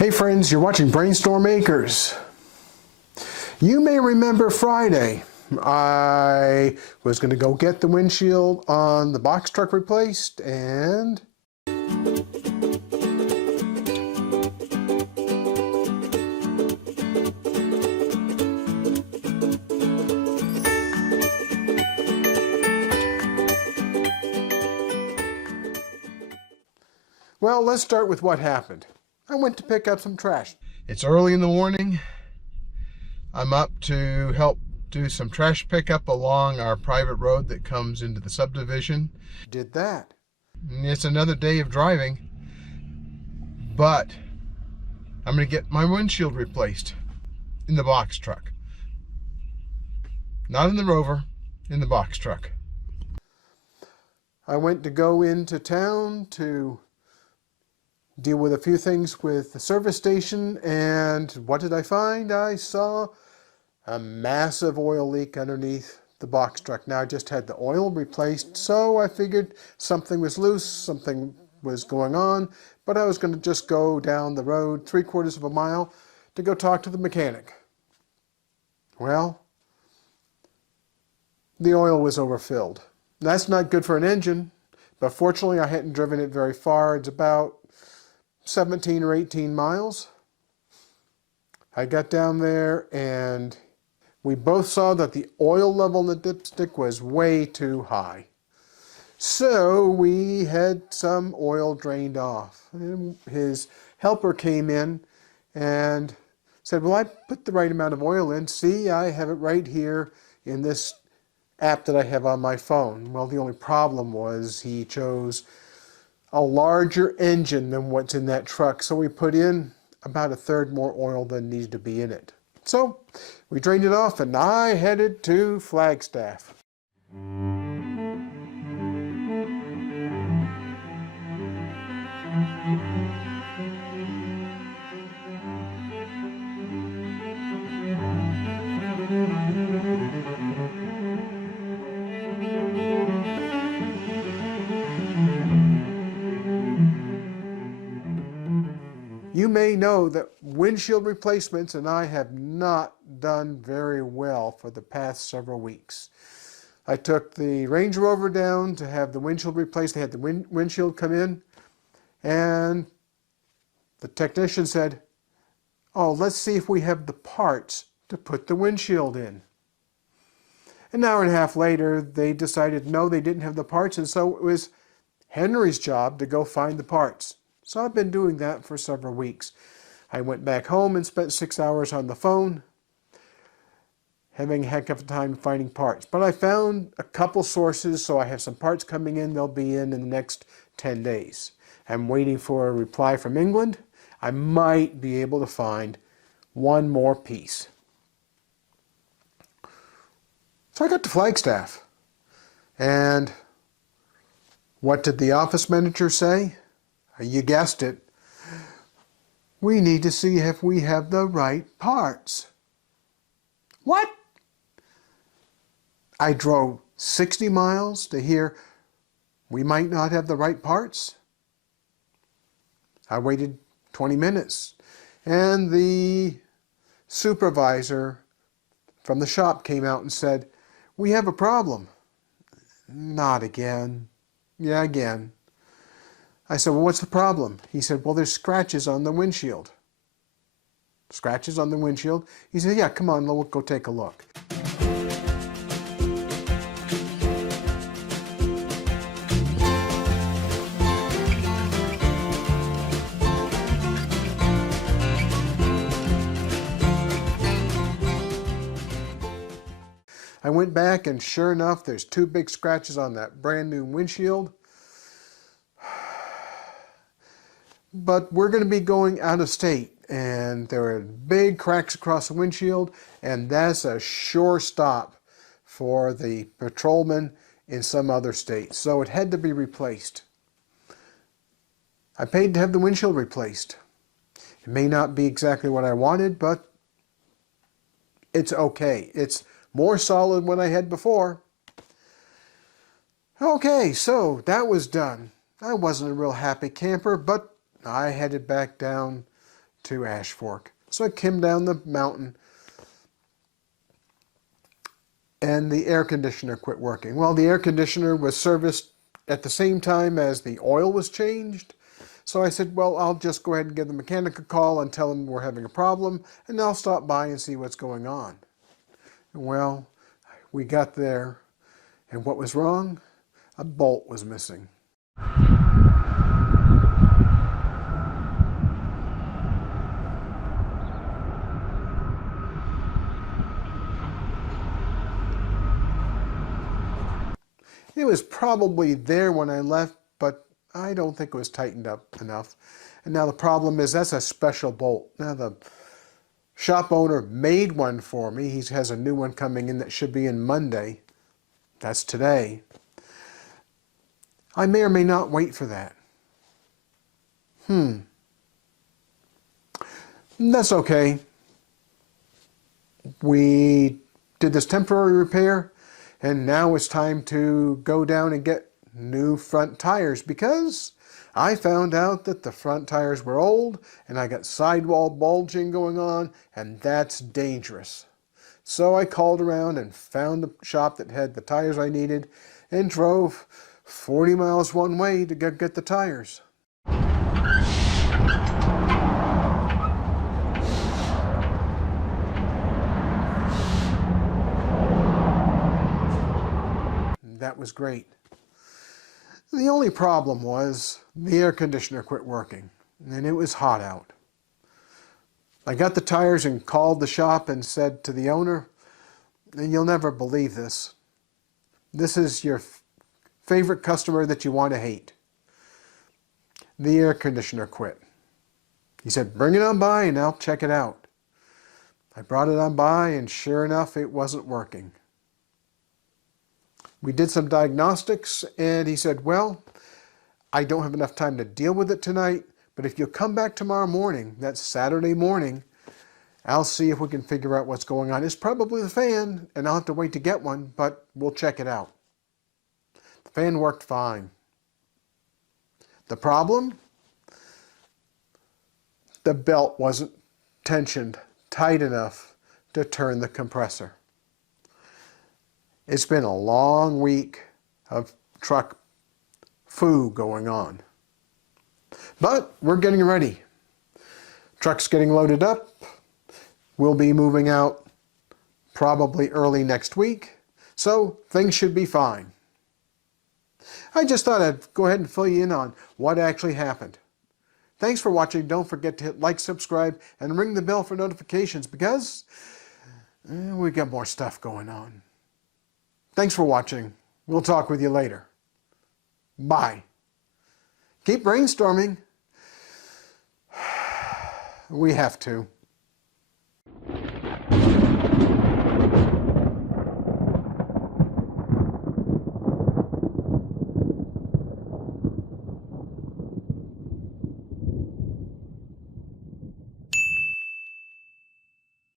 Hey friends, you're watching BrainStormAcres. You may remember Friday, I was going to go get the windshield on the box truck replaced and... Well, let's start with what happened. I went to pick up some trash. It's early in the morning. I'm up to help do some trash pickup along our private road that comes into the subdivision. Did that. And it's another day of driving, but I'm going to get my windshield replaced in the box truck. Not in the Rover, in the box truck. I went to go into town to deal with a few things with the service station, and what did I find? I saw a massive oil leak underneath the box truck. Now I just had the oil replaced, so I figured something was loose, something was going on, but I was going to just go down the road 3/4 of a mile to go talk to the mechanic. Well, the oil was overfilled. That's not good for an engine, but fortunately I hadn't driven it very far. It's about 17 or 18 miles. I got down there and we both saw that the oil level in the dipstick was way too high. So we had some oil drained off. And his helper came in and said, well, I put the right amount of oil in. See, I have it right here in this app that I have on my phone. Well, the only problem was he chose a larger engine than what's in that truck, so we put in about 1/3 more oil than needed to be in it. So we drained it off and I headed to Flagstaff. You may know that windshield replacements and I have not done very well for the past several weeks. I took the Range Rover down to have the windshield replaced. They had the windshield come in, and the technician said, oh, let's see if we have the parts to put the windshield in. An hour and a half later, they decided no, they didn't have the parts, and so it was Henry's job to go find the parts. So I've been doing that for several weeks. I went back home and spent 6 hours on the phone, having a heck of a time finding parts. But I found a couple sources, so I have some parts coming in. They'll be in the next 10 days. I'm waiting for a reply from England. I might be able to find one more piece. So I got to Flagstaff. And what did the office manager say? You guessed it. We need to see if we have the right parts. What? I drove 60 miles to hear we might not have the right parts. I waited 20 minutes and the supervisor from the shop came out and said, we have a problem. Not again. Yeah, again. I said, well, what's the problem? He said, well, there's scratches on the windshield. Scratches on the windshield? He said, yeah, come on, we'll go take a look. I went back and sure enough, there's 2 big scratches on that brand new windshield. But we're going to be going out of state, and there are big cracks across the windshield, and that's a sure stop for the patrolman in some other state. So it had to be replaced. I paid to have the windshield replaced. It may not be exactly what I wanted, but it's okay. It's more solid than what I had before. Okay, so that was done. I wasn't a real happy camper, but I headed back down to Ash Fork. So I came down the mountain and the air conditioner quit working. Well, the air conditioner was serviced at the same time as the oil was changed. So I said, well, I'll just go ahead and give the mechanic a call and tell them we're having a problem, and I'll stop by and see what's going on. Well, we got there, and what was wrong? A bolt was missing. It was probably there when I left, but I don't think it was tightened up enough. And now the problem is that's a special bolt. Now the shop owner made one for me. He has a new one coming in that should be in Monday. That's today. I may or may not wait for that. That's okay. We did this temporary repair, and now it's time to go down and get new front tires, because I found out that the front tires were old and I got sidewall bulging going on, and that's dangerous. So I called around and found the shop that had the tires I needed and drove 40 miles one way to get the tires. That was great. The only problem was the air conditioner quit working, and it was hot out. I got the tires and called the shop and said to the owner, and you'll never believe this, this is your favorite customer that you want to hate. The air conditioner quit. He said, bring it on by and I'll check it out. I brought it on by, and sure enough, it wasn't working. We did some diagnostics, and he said, well, I don't have enough time to deal with it tonight, but if you'll come back tomorrow morning, that's Saturday morning, I'll see if we can figure out what's going on. It's probably the fan, and I'll have to wait to get one, but we'll check it out. The fan worked fine. The problem? The belt wasn't tensioned tight enough to turn the compressor. It's been a long week of truck foo going on. But we're getting ready. Truck's getting loaded up. We'll be moving out probably early next week, so things should be fine. I just thought I'd go ahead and fill you in on what actually happened. Thanks for watching. Don't forget to hit like, subscribe, and ring the bell for notifications, because we got more stuff going on. Thanks for watching. We'll talk with you later. Bye. Keep brainstorming. We have to.